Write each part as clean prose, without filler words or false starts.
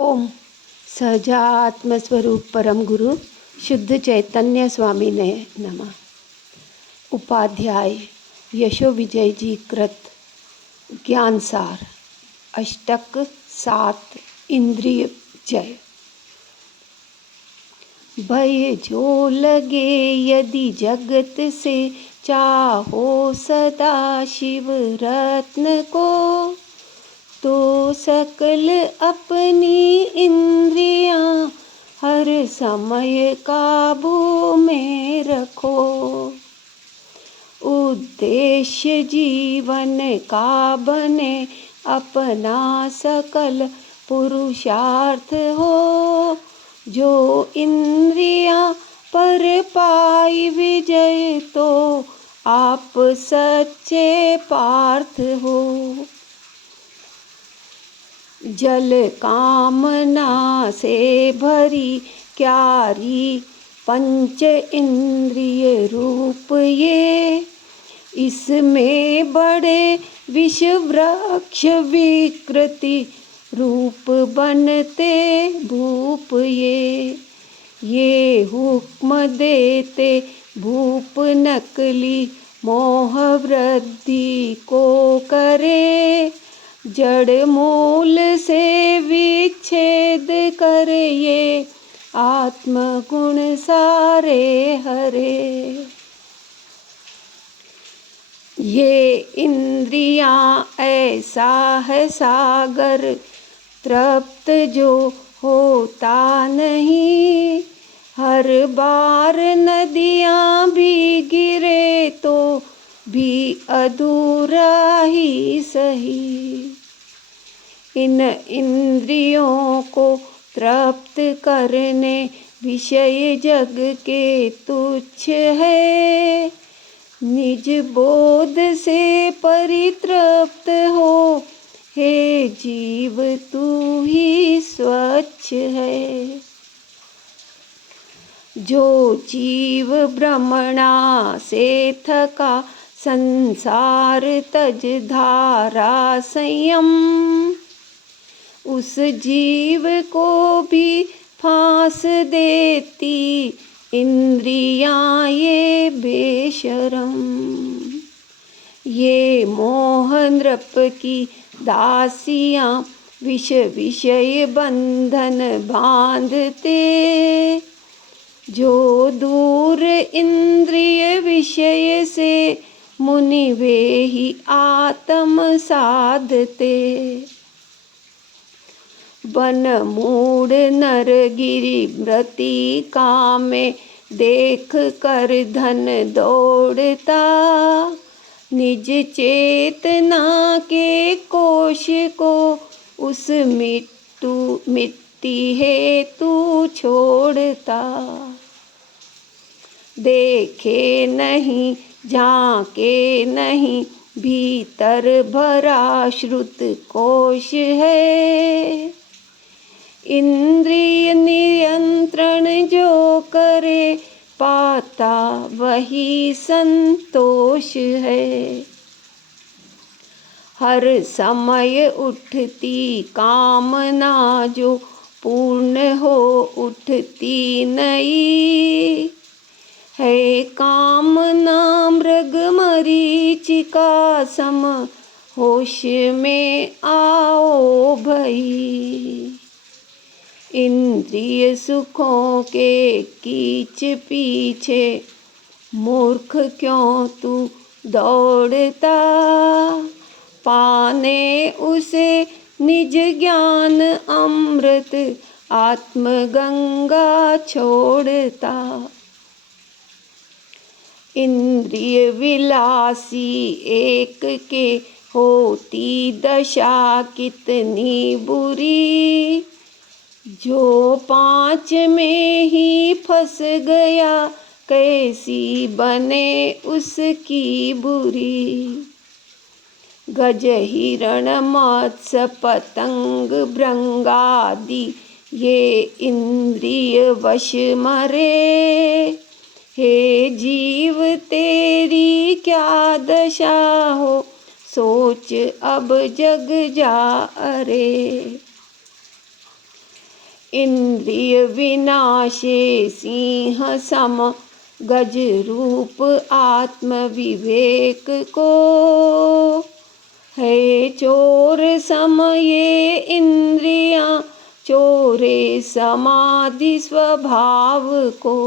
ओम सहजात्म स्वरूप परम गुरु शुद्ध चैतन्य स्वामी ने नमः। उपाध्याय यशो विजय जी कृत ज्ञान सार अष्टक 7 इंद्रिय जय। भय जो लगे यदि जगत से चाहो सदा शिव रत्न को, तो सकल अपनी इंद्रियां हर समय काबू में रखो। उद्देश्य जीवन का बने अपना सकल पुरुषार्थ हो। जो इंद्रियां पर पाई विजय, तो आप सच्चे पार्थ हो। जल कामना से भरी क्यारी पंच इंद्रिय रूप ये, इसमें बड़े विष वृक्ष विकृति रूप बनते भूप ये हुक्म देते भूप नकली मोह वृद्धि को करे। जड़ मूल से विच्छेद करे ये आत्म गुण सारे हरे। ये इंद्रियां ऐसा है सागर तृप्त जो होता नहीं। हर बार नदियां भी गिरे तो भी अधूरा ही सही। इन इंद्रियों को तृप्त करने विषय जग के तुच्छ है। निज बोध से परितृप्त हो, हे जीव तू ही स्वच्छ है। जो जीव भ्रमणा से थका संसार तज धारा संयम, उस जीव को भी फांस देती इंद्रियां ये बेशरम। ये मोह नृप की दासियां विष विषय बंधन बांधते। जो दूर इंद्रिय विषय से मुनि वे ही आत्म साधते। बन मूड नर गिरि मृतिका में देख कर धन दौड़ता। निज चेतना के कोश को उस मिट्टी हेतु छोड़ता। देखे नहीं झांके नहीं भीतर भरा श्रुत कोश है। इंद्रिय नियंत्रण जो करे पाता वही संतोष है। हर समय उठती कामना जो पूर्ण हो उठती नई है। कामना मृग मरीचिका सम होश में आओ भई। इंद्रिय सुखों के कीच पीछे मूर्ख क्यों तू दौड़ता। पाने उसे निज ज्ञान अमृत आत्म गंगा छोड़ता। इंद्रिय विलासी एक के होती दशा कितनी बुरी। जो 5 में ही फंस गया कैसी बने उसकी बुरी। गज हिरण मत्स्य पतंग भृंगादि ये इंद्रिय वश मरे। हे जीव तेरी क्या दशा हो, सोच अब जग जा अरे। इंद्रिय विनाशे सिंह सम गज रूप आत्म विवेक को। है चोर सम ये इंद्रियां, चोरे समाधि स्वभाव को।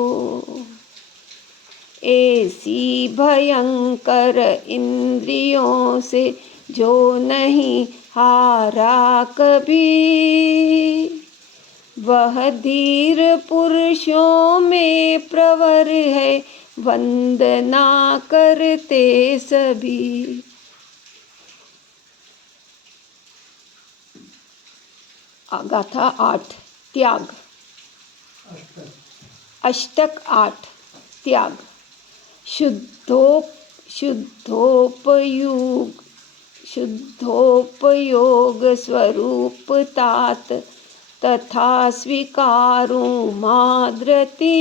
ऐसी भयंकर इंद्रियों से जो नहीं हारा कभी, वह धीर पुरुषों में प्रवर है, वंदना करते सभी। गाथा 8 त्याग। अष्टक 8 त्याग। शुद्धोपयोग स्वरूप तात, तथा स्वीकारूं माद्रति।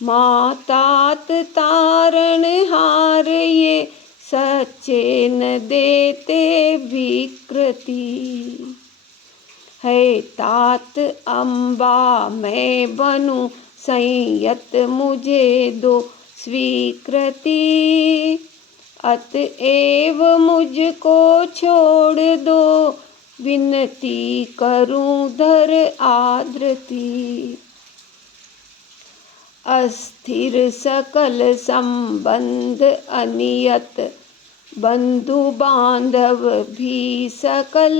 मातात तारण हार ये, सच्चे न देते विकृति। है तात अम्बा मैं बनूं संयत, मुझे दो स्वीकृति। अतएव मुझको छोड़ दो, विनती करूं धर आदृति। अस्थिर सकल संबंध अनियत, बंधु बांधव भी सकल।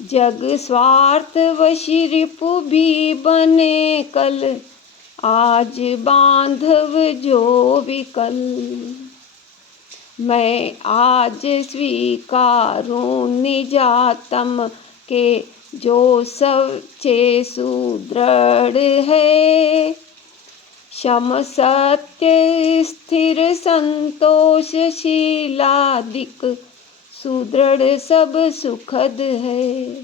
जग स्वार्थ वशी रिपु भी बने कल, आज बांधव जो विकल। मैं आज स्वीकारूं निजातम के, जो सच्चे सुदृढ़ है। शम सत्य स्थिर संतोषशीलादिक, सुदृढ़ सब सुखद है।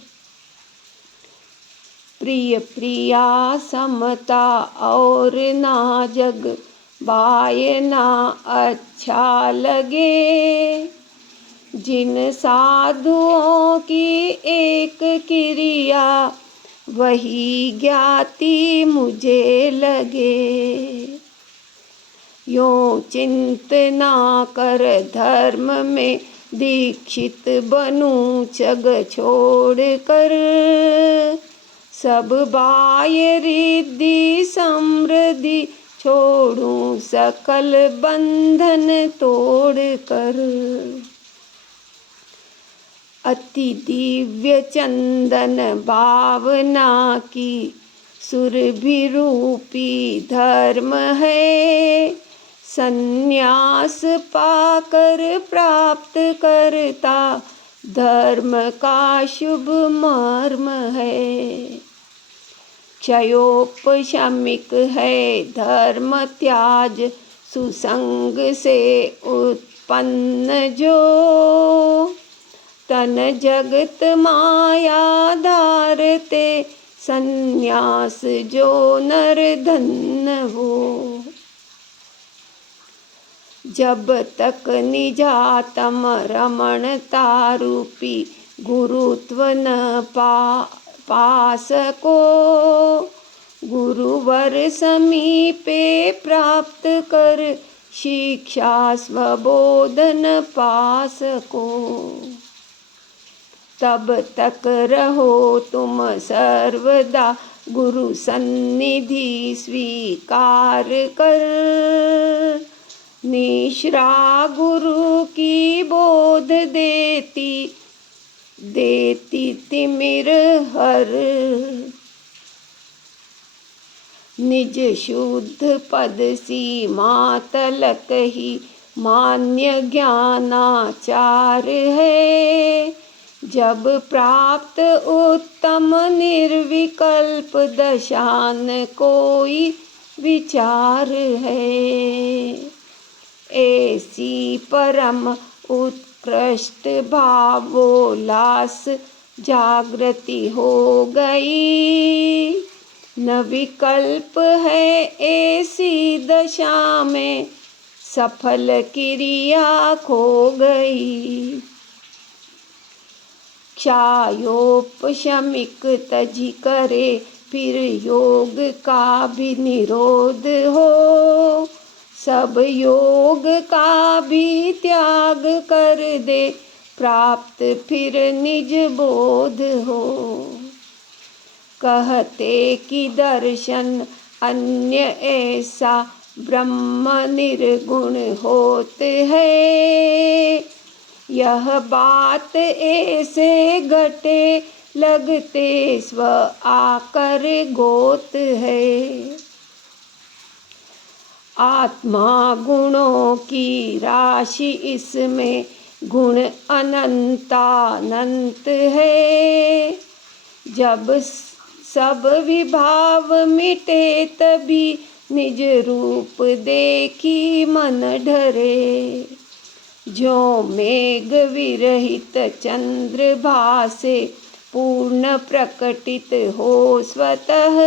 प्रिय प्रिया समता और ना जग, बाय ना अच्छा लगे। जिन साधुओं की एक क्रिया, वही ज्ञाति मुझे लगे। यों चिंतना कर धर्म में दीक्षित बनूं, जग छोड़ कर। सब बाह्य रिद्धि समृद्धि छोड़ूं, सकल बंधन तोड़ कर। अति दिव्य चंदन भावना की, सुरभि रूपी धर्म है। संन्यास पाकर प्राप्त करता, धर्म का शुभ मर्म है। क्षयोपशमिक है धर्म त्याज, सुसंग से उत्पन्न जो। तन जगत माया धारते, संन्यास जो नर धन्य हो। जब तक निजातम रमणता रूपी, गुरुत्व न पास को। गुरुवर समीपे प्राप्त कर, शिक्षा स्वबोधन पास को। तब तक रहो तुम सर्वदा, गुरु सन्निधि स्वीकार कर। निश्रा गुरु की बोध देती तिमिर हर। निज शुद्ध पद सीमा तलक ही, मान्य ज्ञानाचार है। जब प्राप्त उत्तम निर्विकल्प दशान, कोई विचार है। ऐसी परम उत्कृष्ट भावोल्लास जागृति हो गई। न विकल्प है ऐसी दशा में, सफल क्रिया खो गई। क्षयोपशमिक तजी करे, फिर योग का भी निरोध हो। सब योग का भी त्याग कर दे, प्राप्त फिर निज बोध हो। कहते कि दर्शन अन्य ऐसा ब्रह्म निर्गुण होत है। यह बात ऐसे घटे लगते स्व आकर गोत है। आत्मा गुणों की राशि, इसमें गुण अनंतानंत है। जब सब विभाव मिटे, तभी निज रूप देखी मन डरे। जो मेघ विरहित चंद्र भासे, पूर्ण प्रकटित हो स्वतः।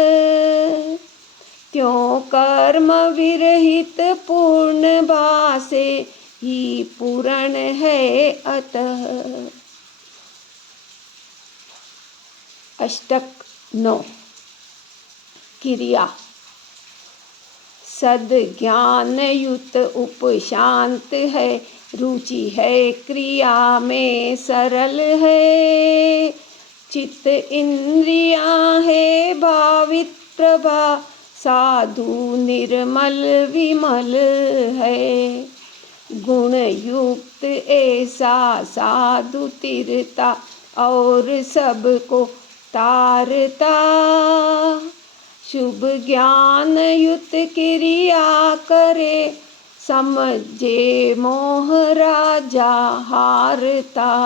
त्यों कर्म विरहित पूर्ण भासे, ही पूर्ण है अतः। अष्टक 9। क्रिया। सद ज्ञान युत उपशांत है, रुचि है क्रिया में सरल है। चित्त इंद्रियां है भावित प्रभा, साधु निर्मल विमल है। गुण युक्त ऐसा साधु तिरता, और सबको तारता। शुभ ज्ञान युक्त क्रिया करे, समझे मोह राजा हारता।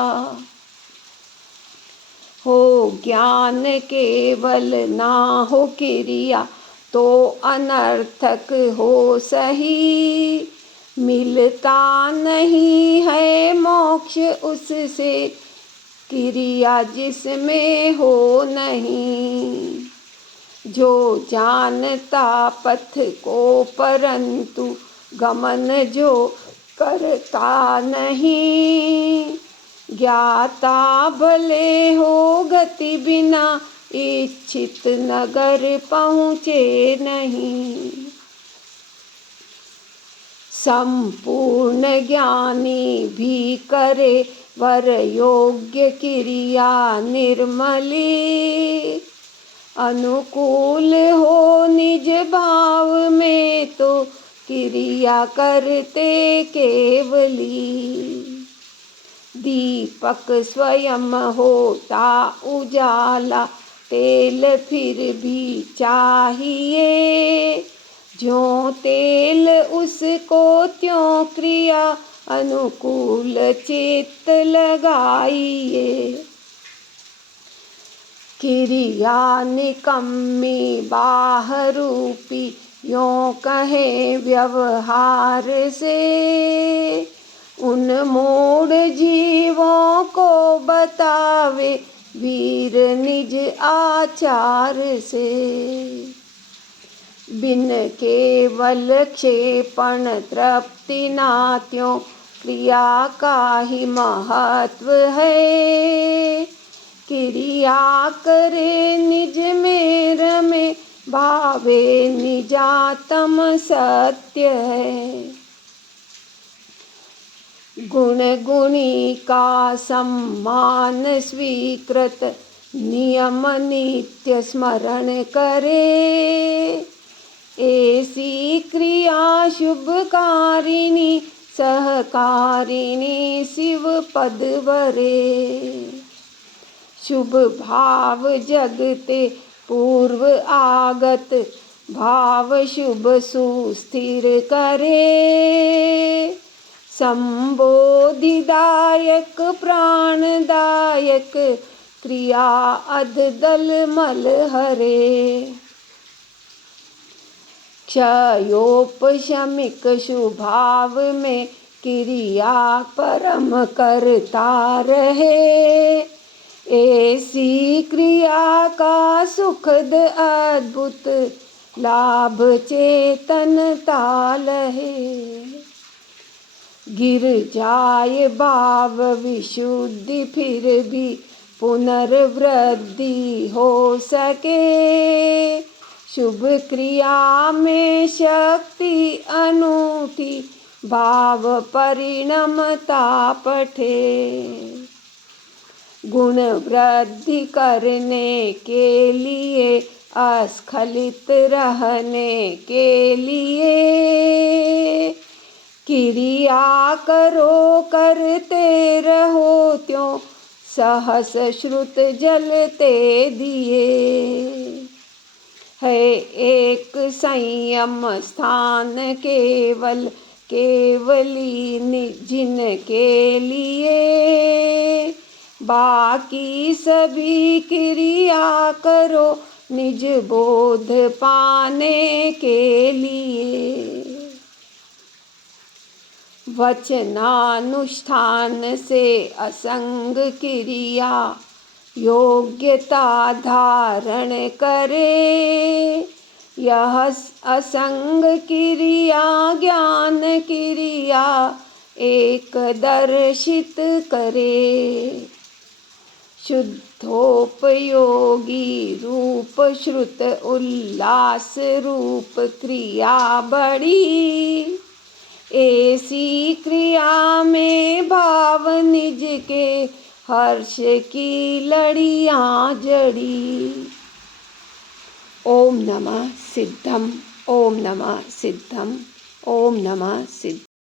हो ज्ञान केवल ना हो क्रिया, तो अनर्थक हो सही। मिलता नहीं है मोक्ष उससे, क्रिया जिसमें हो नहीं। जो जानता पथ को, परंतु गमन जो करता नहीं। ज्ञाता भले हो गति बिना, इच्छित नगर पहुँचे नहीं। संपूर्ण ज्ञानी भी करे, वर योग्य क्रिया निर्मली। अनुकूल हो निज भाव में, तो क्रिया करते केवली। दीपक स्वयं होता उजाला, तेल फिर भी चाहिए। ज्यों तेल उसको त्यों क्रिया, अनुकूल चित्त लगाइए। क्रिया निकम्मी बाहरूपी, यों कहें व्यवहार से। उन मूढ़ जीवों को बतावे, वीर निज आचार से। बिन केवल क्षेपण तृप्ति ना, त्यों क्रिया का ही महत्व है। क्रिया करे निज में रमे, भावे निजातम सत्य है। गुण गुणी का सम्मान स्वीकृत, नियम नित्य स्मरण करे। ऐसी क्रिया शुभकारिणी, सहकारिणी शिव पद वरे। शुभ भाव जगते पूर्व आगत, भाव शुभ सुस्थिर करे। संबोधिदायक प्राणदायक, क्रिया अधदल मल हरे। क्षयोपशमिक शुभाव में, क्रिया परम करता रहे। ऐसी क्रिया का सुखद अद्भुत, लाभ चेतनता लहे। गिर जाए भाव विशुद्धि, फिर भी पुनर्वृद्धि हो सके। शुभ क्रिया में शक्ति अनूठी, भाव परिणमता पठे। गुण वृद्धि करने के लिए, अस्खलित रहने के लिए, क्रिया करो करते रहो त्यों, सहस श्रुत जलते दिए। है एक संयम स्थान केवल, केवली जिनके लिए, बाकी सभी क्रिया करो निज बोध पाने के लिए। वचनानुष्ठान से असंग क्रिया योग्यता धारण करे। यह असंग क्रिया ज्ञान क्रिया एक दर्शित करे। शुद्धोपयोगी रूप श्रुत उल्लास रूप क्रिया बड़ी। ऐसी क्रिया में भाव निज के हर्ष की लड़ियां जड़ी। ओम नमः सिद्धम, ओम नमः सिद्धम, ओम नमः सिद्धम।